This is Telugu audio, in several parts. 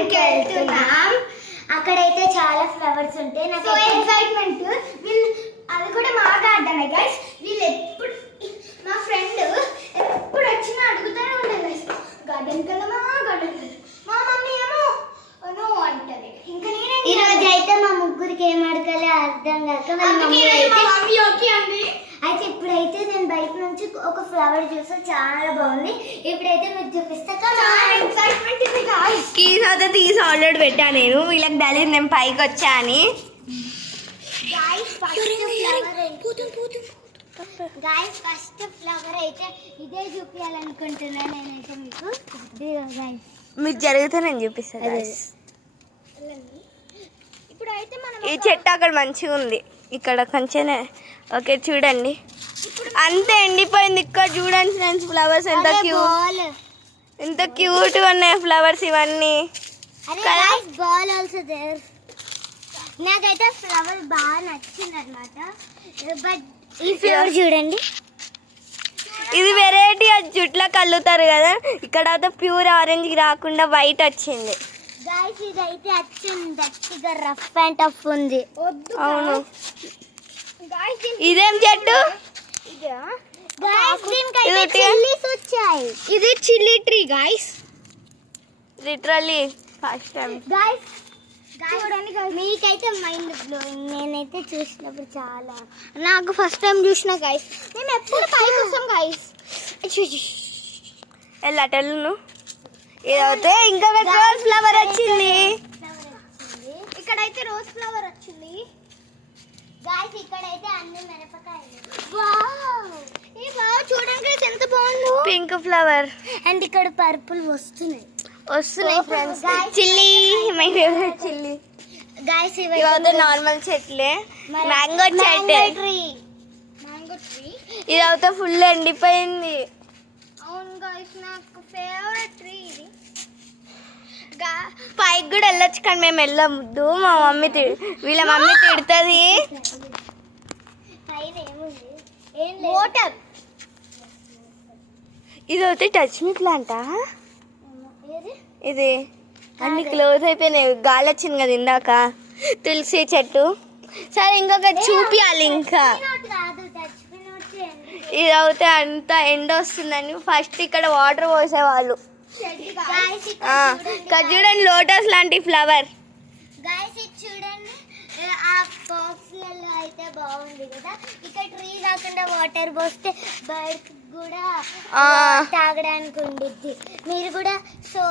గార్డెన్ కి వెళ్తున్నాం. అక్కడైతే చాలా ఫ్లవర్స్ ఉంటాయి. నాకు ఎక్సైట్మెంట్. అది కూడా మా గార్డెన్ గైస్. వీళ్ళు ఎప్పుడు మా ఫ్రెండ్ ఎప్పుడు వచ్చినా అడుగుతూనే ఉంటారు గైస్, గార్డెన్ కలమా గార్డెన్. మా మమ్మీ ఏమో నో అంటది. ఇంకా నేనే ఈ రోజు అయితే మా ముగ్గురికి ఏం అడగాలి అర్థం కాక మమ్మీ ఓకే అండి. అయితే ఇప్పుడైతే నేను బయట నుంచి ఒక ఫ్లవర్ చూసా, చాలా బాగుంది. ఇప్పుడైతే మీకు చూపిస్తా. ఎక్సైట్మెంట్ ఉంది గాయ్స్. కీస్ అయితే తీసి ఆల్రెడీ పెట్టా నేను. వీళ్ళకి తెలియదు నేను పైకి వచ్చా అని. గాయ్స్ ఫస్ట్ ఫ్లవర్ అయితే ఇదే చూపించాలనుకుంటున్నా నేనైతే మీకు. గాయ్స్ మీకు జరిగితే నేను చూపిస్తాను. ఇప్పుడు అయితే మనం ఈ చెట్టు అక్కడ మంచిగా ఉంది, ఇక్కడ కొంచెం ఓకే చూడండి. అంతే ఎండిపోయింది. ఇక్కడ చూడండి ఫ్రెండ్స్ ఫ్లవర్స్ ఎంత క్యూట్, ఎంత క్యూట్గా ఉన్నాయి ఫ్లవర్స్ ఇవన్నీ. Ball also there. నాకైతే ఫ్లవర్ బాగా నచ్చింది అనమాట. బట్ ఈ ఫ్లవర్ చూడండి, ఇది వెరైటీ. అది జుట్లో కల్లుతారు కదా, ఇక్కడ అయితే ప్యూర్ ఆరెంజ్ రాకుండా వైట్ వచ్చింది. గాయ్స్ ఇదైతే వచ్చింది గట్టిగా రఫ్ అండ్ టఫ్ ఉంది. అవును. ఇదేం చెట్టు? ఇది chilli tree guys. Literally first time guys చూడండి. మీకైతే మైండ్ బ్లోయింగ్. నేనైతే చూసినప్పుడు చాలా, నాకు ఫస్ట్ టైం చూసిన గాయ్స్. మేము ఎప్పుడు పైకి వస్తాం గాయ్స్. వెళ్ళటల్లు ఇదైతే ఇంకా రోజ్ ఫ్లవర్ వచ్చింది. ఇక్కడైతే రోజ్ ఫ్లవర్ వచ్చింది గాయ్స్. ఇక్కడైతే అన్ని మిరపకాయలు. వావ్, ఈ వావ్ చూడండి గాయ్స్ ఎంత బాగుందో. పింక్ ఫ్లవర్ అండ్ ఇక్కడ పర్పుల్ వస్తున్నాయి friends. Chilli, my favourite chilli. Guys ఇవైతే నార్మల్ చెట్లే. మ్యాంగో చెట్టు. Mango tree. ఇదైతే ఫుల్ ఎండిపోయింది. అవును గాయ్స్, నాకు ఫేవరెట్ ట్రీ ఇది. పైకి కూడా వెళ్ళొచ్చు కానీ మేము వెళ్ళొద్దు. మా మమ్మీ వీళ్ళ మమ్మీ తిడుతుంది. వాటర్. ఇది అయితే టచ్ మీ ప్లాంటా? ఇది అన్ని క్లోజ్ అయిపోయినాయి, గాలి వచ్చింది కదా ఇందాక. తులసి చెట్టు. సరే ఇంకొక చూపియాలి. ఇంకా ఇది అయితే అంత ఎండ వస్తుందని ఫస్ట్ ఇక్కడ వాటర్ పోసేవాళ్ళు. చూడండి లోటస్ లాంటి ఫ్లవర్. గాయ్స్ ఇది చూడండి, ఆ బాక్స్లలో అయితే బాగుంది కదా. ఇక్కడ ట్రీ కాకుండా వాటర్ పోస్తే బర్డ్స్ కూడా తాగడానికి ఉండిద్ది. మీరు కూడా సో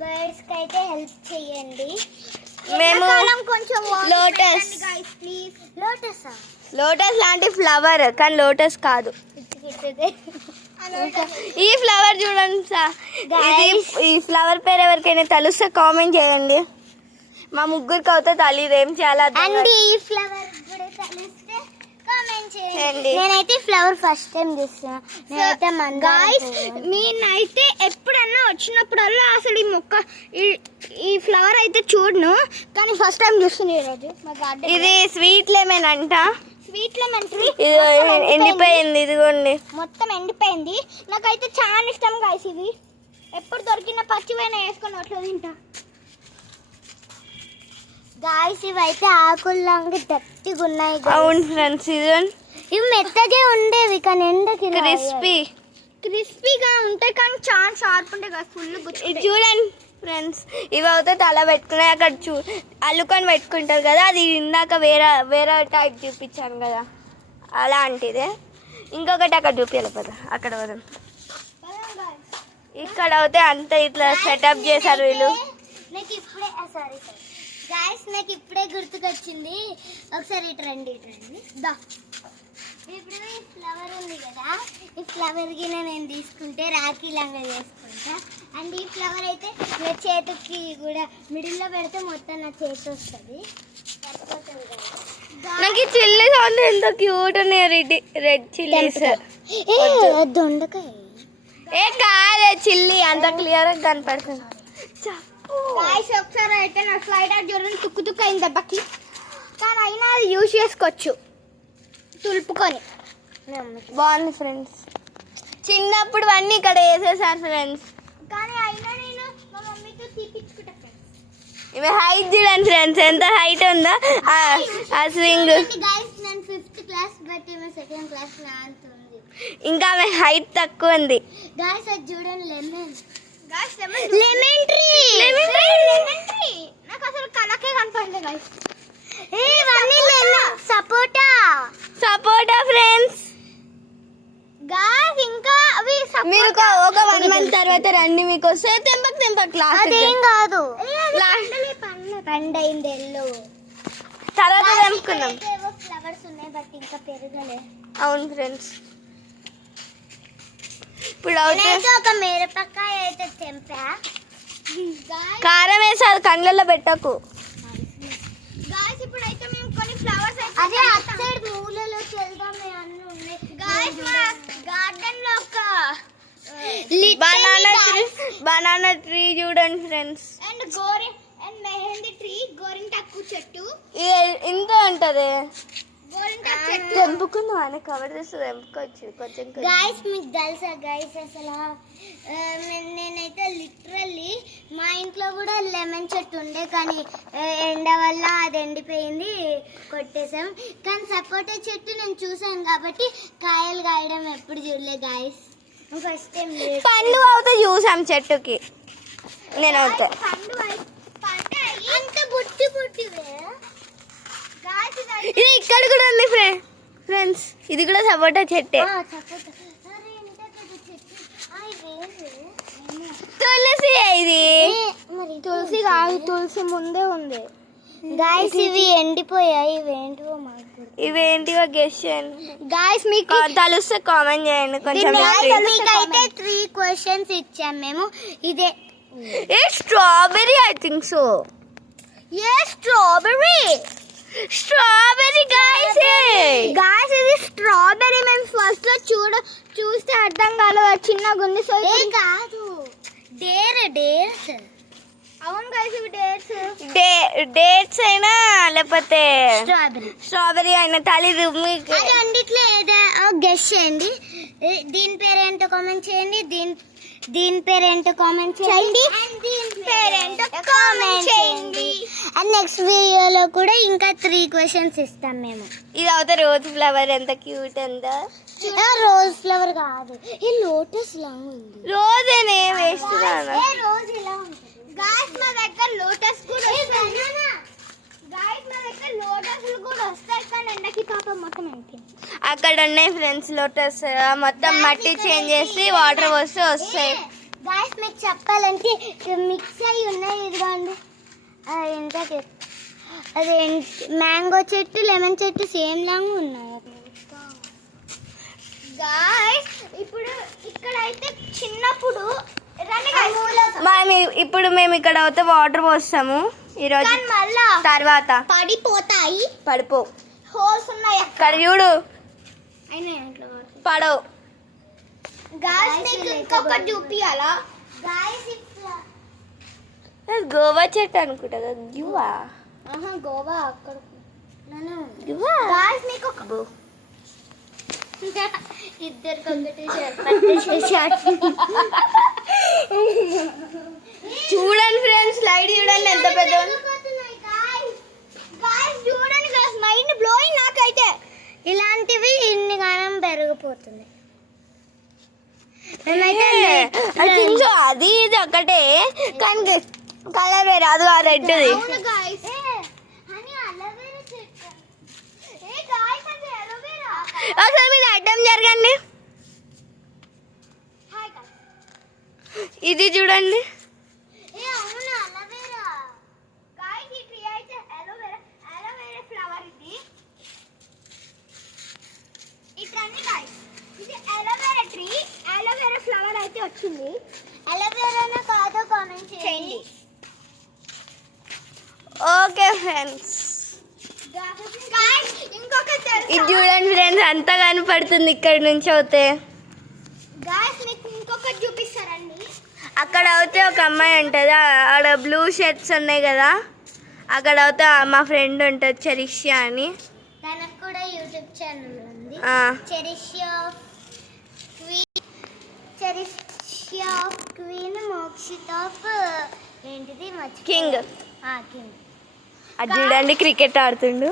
బర్డ్స్ కి అయితే హెల్ప్ చేయండి. మేము కొంచెం లోటస్ ప్లీజ్. లోటస్ లాంటి ఫ్లవర్ కానీ లోటస్ కాదు. ఈ ఫ్లవర్ చూడండి సార్. ఈ ఫ్లవర్ పేరు ఎవరికైనా తెలుస్తే కామెంట్ చేయండి. మా ముగ్గురికి అవుతే తెలియదు ఏం చేయాలి. ఈ ఫ్లవర్ కూడా తెలిస్తే కామెంట్ చేయండి. నేనైతే ఫ్లవర్ ఫస్ట్ టైం చూస్తున్నా. గాయ్స్ నేనైతే ఎప్పుడన్నా వచ్చినప్పుడల్లా అసలు ఈ మొక్క ఈ ఫ్లవర్ అయితే చూడను, కానీ ఫస్ట్ టైం చూస్తున్నా ఈరోజు మా గార్డెన్. ఇది స్వీట్ లెమన్ అంట. స్వీట్ లెమన్ ట్రీ ఎండిపోయింది. ఇదిగోండి మొత్తం ఎండిపోయింది. నాకైతే చాలా ఇష్టం గాయ్స్. ఇది ఎప్పుడు దొరికిన పచ్చివైనా వేసుకొని అట్లా తింటా గాయ్స్. ఇవైతే ఆకుల్లాగా గట్టిగా ఉన్నాయి. అవును ఫ్రెండ్స్, ఇవి మెత్తగా ఉండేవి కానీ ఎండకి క్రిస్పీగా ఉంటాయి కానీ చాలా షార్ప్ ఉంటాయి కదా. ఫుల్ చూడండి ఫ్రెండ్స్, ఇవి అయితే తల పెట్టుకున్నాయి. అక్కడ అల్లుకొని పెట్టుకుంటారు కదా, అది ఇందాక వేరే టైప్ చూపించాను కదా అలాంటిదే. ఇంకొకటి అక్కడ చూపించాలి కదా, అక్కడ వదం. ఇక్కడ అయితే అంత ఇట్లా సెటప్ చేశారు వీళ్ళు. నాకు ఇప్పుడే గుర్తుకొచ్చింది. ఒకసారి ఇటు రండి దా. ఇప్పుడు ఈ ఫ్లవర్ ఉంది కదా, ఈ ఫ్లవర్ గిన నేను తీసుకుంటే రాఖీ లాగా చేసుకుంటా. అండ్ ఈ ఫ్లవర్ అయితే నా చేతికి కూడా మిడిల్లో పెడితే మొత్తం నా చేతి వస్తుంది. నాకు ఈ చిల్లీ సౌండ్ ఎంత క్యూట్ ఉన్నాయి. Red chillies. దొండకాయ కాదే చిల్లీ, అంత క్లియర్ గా కనపడుతుంది. ఒకసారి అయితే నా స్లైడర్ చూడండి తుక్కు తుక్కు అయింది దెబ్బకి, కానీ అయినా అది యూజ్ చేసుకోవచ్చు తులుపుకొని. బాగుంది ఫ్రెండ్స్. చిన్నప్పుడు అన్నీ ఇక్కడ వేసేసారు ఫ్రెండ్స్, కానీ అయినా నేను మా మమ్మీతో తీపించుకుంటా ఫ్రెండ్స్. ఈమె హైట్ చూడండి ఫ్రెండ్స్, ఎంత హైట్ ఉందో ఆ స్వింగ్. గైస్ నేను 5th క్లాస్ బట్ ఈమె 2nd క్లాస్ లా అంటుంది. ఇంకా ఆమె హైట్ తక్కువ ఉంది. గైస్ అది చూడండి లెమన్. Guys lemon tree. నాకు అసలు కలకే కనపడలేదు గైస్. ఇవన్నీ లెమన్ సపోటా ఫ్రెండ్స్. గైస్ ఇంకా అవి మీరు ఒక 1 month తర్వాత రండి, మీకు వస్తే తెంపక్ లాస్ట్. అదేం కాదు, పండైంది ఎల్లో. తర్వాత తెంపుకున్నాం. ఫ్లవర్స్ ఉన్నాయి బట్ ఇంకా పెరగలే. అవును ఫ్రెండ్స్. ఇప్పుడు ఒక మిరపకాయ అయితే తెంపా. కారం వేసి అది కళ్ళల్లో పెట్టకు. గాయ్స్ ఇప్పుడైతే మేము కొన్ని ఫ్లవర్స్ అదే అట్ సైడ్ మూలలో వెళ్దామే అన్ని ఉన్నాయి. గాయ్స్ మా గార్డెన్ లో ఒక బనానా ట్రీ చూడండి ఫ్రెండ్స్. అండ్ మెహందీ ట్రీ, గోరింటాకు చెట్టు ఇంత ఉంటది. గోరింటాకు చెట్టు తెంపుకుందాం అని కవర్ చేస్తే తెంపుకోవచ్చు కొంచెం. గాయ్స్ మీకు తెలుసా గాయ్స్ అసలు నేనైతే లిటరల్లీ మా ఇంట్లో కూడా లెమన్ చెట్టు ఉండే, కానీ ఎండ వల్ల అది ఎండిపోయింది, కొట్టేసాం. కానీ సపోటా చెట్టు నేను చూసాను కాబట్టి కాయలు కాయడం ఎప్పుడు చూడలే గాయ్స్. ఫస్ట్ టైం పండ్లు అవుతా చూసాం చెట్టుకి. నేను అవుతా అంత బుట్టి ఇది ఇక్కడ కూడా ఉంది ఫ్రెండ్స్. ఇది కూడా సపోటా చెట్టే. తులసి ఇది తులసి కాదు, తులసి ముందే ఉంది. గాయస్ ఇవి ఎండిపోయాయి, ఇవేంటివో గెస్ చేయండి గాయస్. మీకు తెలుస్తే కామెంట్ చేయండి కొంచెం. మీకైతే 3 క్వశ్చన్స్ ఇచ్చాం మేము. ఇదే strawberry, I think so. Strawberry guys ఇది స్ట్రాబెరీ. మేము ఫస్ట్ లో చూస్తే అర్థం కాలేదు, చిన్నగా ఉంది. సో కాదు, డేట్స్. అవును గాయ్స్ ఇవి డేట్స్ అయినా లేకపోతే స్ట్రాబెరీ అయినా తల్లి మీకు రెండిట్లో ఏదో గెస్ చేయండి. దీని పేరేంటో కామెంట్ చేయండి, దీని పేరేంటో కామెంట్ చేయండి, అండ్ నెక్స్ట్ వీడియోలో కూడా ఇంకా 3 క్వశ్చన్స్ ఇస్తాం మేము. ఇది అవుతా రోజ్ ఫ్లవర్ ఎంత క్యూట్ ఉందో. రోజ్ ఫ్లవర్ కాదు, ఈ లోటస్ లా ఉంది. రోజేనే వేస్తున్నాను. రోజ్ ఇలా ఉంటుంది. గాయ్స్ మా దగ్గర లోటస్ కూడా వస్తాయి. గాయ్స్ మా దగ్గర లోటస్లు కూడా వస్తాయి, కానీ ఎండకి పాపం మొత్తం ఎండిపోయింది. అక్కడ ఉన్నాయి ఫ్రెండ్స్ లోటస్. మొత్తం మట్టి చేంజ్ చేసి వాటర్ పోస్తే వస్తాయి. గాయ్స్ మీకు చెప్పాలంటే మిక్స్ అయ్యి ఉన్నాయి. ఇదిగోండి ఎంత అదే మ్యాంగో చెట్టు, లెమన్ చెట్టు సేమ్ లాగా ఉన్నాయి. గాయ్స్ ఇప్పుడు ఇక్కడైతే చిన్నప్పుడు ఇప్పుడు మేము ఇక్కడ అయితే వాటర్ పోస్తాము ఈరోజు. తర్వాత పడిపో హోల్స్ ఉన్నాయి అక్కడ చూడు, పడవు. ఇంకొకటి చూపియాలా గాయ్స్? గోవా చెట్టు అనుకుంటా కదా. గివా గోవా అక్కడ ఇద్దరు చూడండి ఫ్రెండ్స్, లైట్ చూడండి ఎంత పెద్ద. చూడండి మైండ్ బ్లోయింగ్. నాకైతే ఇలాంటివి ఇన్ని కాలం పెరిగిపోతుంది. అది ఇది ఒకటే కానీ కలర్ వేరే. అది ఆ రెడ్ది. ఒకసారి మీరు అడ్డం జరగండి. ఇది చూడండి. ఫ్లవర్ అయితే వచ్చింది. అలోవెరా కాదో కామెంట్ చేయండి. ఓకే ఫ్రెండ్స్, ఇది చూడండి ఫ్రెండ్స్ అంత కనపడుతుంది ఇక్కడ నుంచి అవుతే. ఇంకొకటి చూపిస్తారండి. అక్కడ అవుతే ఒక అమ్మాయి ఉంటుంది, ఆడ బ్లూ షర్ట్స్ ఉన్నాయి కదా, అక్కడ అవుతే మా ఫ్రెండ్ ఉంటుంది చెరిష్యా అని. తనకు కూడా యూట్యూబ్ ఛానల్ ఉంది. చెరిష్యా ఆఫ్ క్వీన్, మోక్షిత్ ఆఫ్ ఏంటిది కింగ్. అది చూడండి క్రికెట్ ఆడుతుండు,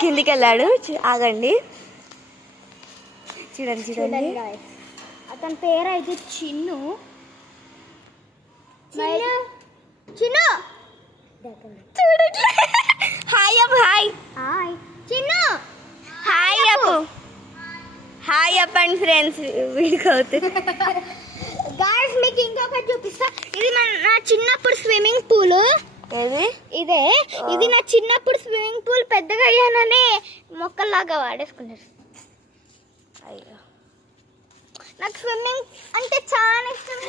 కిందికి వెళ్ళాడు. ఆగండి, చూడండి చూడండి. అతని పేరు అయితే చిన్ను. చిన్ను చూడట్లే. హాయ్ అప్పు, హాయ్ హాయ్ చిన్ను. హాయ్ అప్పు, హాయ్ చెప్పండి ఫ్రెండ్స్. వీడికి అవుతుంది. గాయ్స్ మీకు ఇంకొకటి చూపిస్తా. ఇది నా చిన్నప్పుడు స్విమ్మింగ్ పూల్. ఏది ఇదే, ఇది నా చిన్నప్పుడు స్విమ్మింగ్ పూల్. పెద్దగా అయ్యానని మొక్కల్లాగా వాడేసుకున్నారు. అయ్యో, నాకు స్విమ్మింగ్ అంటే చాలా ఇష్టం.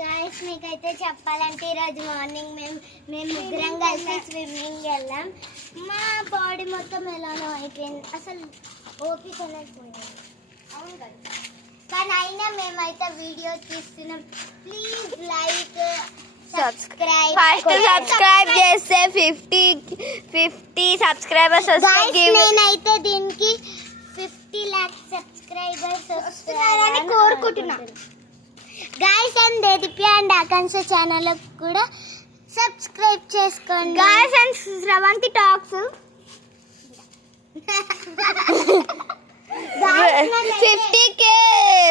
గాయస్ మీకైతే చెప్పాలంటే ఈరోజు మార్నింగ్ మేము ముగ్గురం కలిసి స్విమ్మింగ్ వెళ్ళాం. మా బాడీ మొత్తం ఎలానో అయిపోయింది, అసలు ఓపిక అనేది పోయింది. అవును కదా, కానీ అయినా మేమైతే వీడియో తీస్తున్నాం. Please like subscribe. First subscribe చేస్తే 50 సబ్స్క్రైబర్స్ వస్తాయి. నేనైతే దీనికి 50 lakhs సబ్స్క్రైబర్స్ వస్తారని కోరుకుంటున్నా. Guys and Dedeepya and Akanksha channel కూడా సబ్స్క్రైబ్ చేసుకోండి. Guys and Sravanthi talks 50K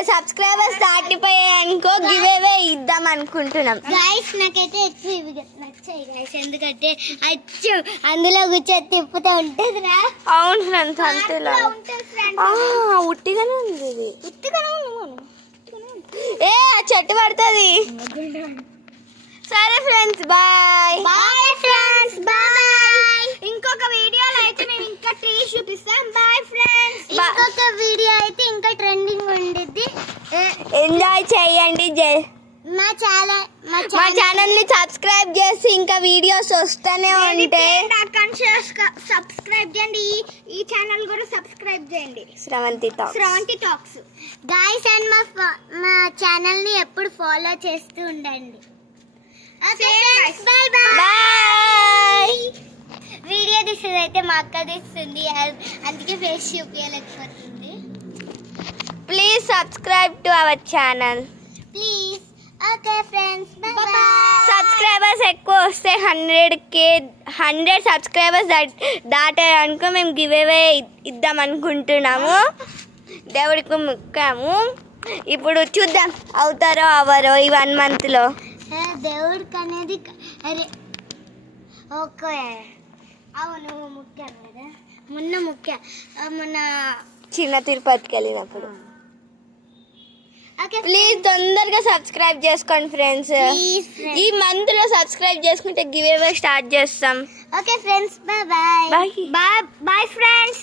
subscribers దాటిపోయాయి అనుకో, గివ్ అవే ఇద్దాం అనుకుంటున్నాం. గాయ్స్ నాకైతే ఎక్కువ ఇవి నచ్చాయి గాయ్స్, ఎందుకంటే అచ్చు అందులో కూర్చొని తిప్పుతూ ఉంటుంది రా. అవును ఫ్రెండ్స్, అంతేలా ఉంటుంది ఫ్రెండ్స్. ఉట్టిగానే ఉంది ఇది. ఉత్తిగానే ఉంది. ఏ ఆ చెట్టు పడుతుంది. సరే friends, bye bye friends, bye. ఇంకొక వీడియోలో అయితే మేము ఇంకా ట్రీస్ చూపిస్తాం. Bye friends. ఇంకొక వీడియో అయితే ఇంకా ట్రెండింగ్ ఉండిద్ది. ఎంజాయ్ చేయండి. మా ఛానల్ ని సబ్స్క్రైబ్ చేసి ఇంకా వీడియోస్ వస్తూనే ఉంటే సబ్స్క్రైబ్ చేయండి. ఈ ఛానల్ కూడా సబ్స్క్రైబ్ చేయండి. శ్రవంతి టాక్స్. గాయ్స్ అండ్ మా ఛానల్ ని ఎప్పుడు ఫాలో చేస్తూ ఉండండి. Bye bye. వీడియో తీసేది అయితే మా అక్క తీస్తుంది, అందుకే ఫేస్ చూపించలేకపోతుంది. Please subscribe to our channel. Please. Okay friends, bye. Subscribers ఎక్కువ వస్తే 100 సబ్స్క్రైబర్స్ దాటాయనుకో మేము గివ్ అవే ఇద్దాం అనుకుంటున్నాము. దేవుడికి ముక్కాము. ఇప్పుడు చూద్దాం అవుతారో అవరో ఈ 1 monthలో. దేవుడికి అనేది అరే ఓకే, అవును ముఖ్యం కదా. మొన్న చిన్న తిరుపతికి వెళ్ళినప్పుడు. ఓకే ప్లీజ్ తొందరగా సబ్స్క్రైబ్ చేసుకోండి ఫ్రెండ్స్. ఈ మంత్లో సబ్స్క్రైబ్ చేసుకుంటే గివ్ అవే స్టార్ట్ చేస్తాం. Okay friends, bye bye. Bye bye friends.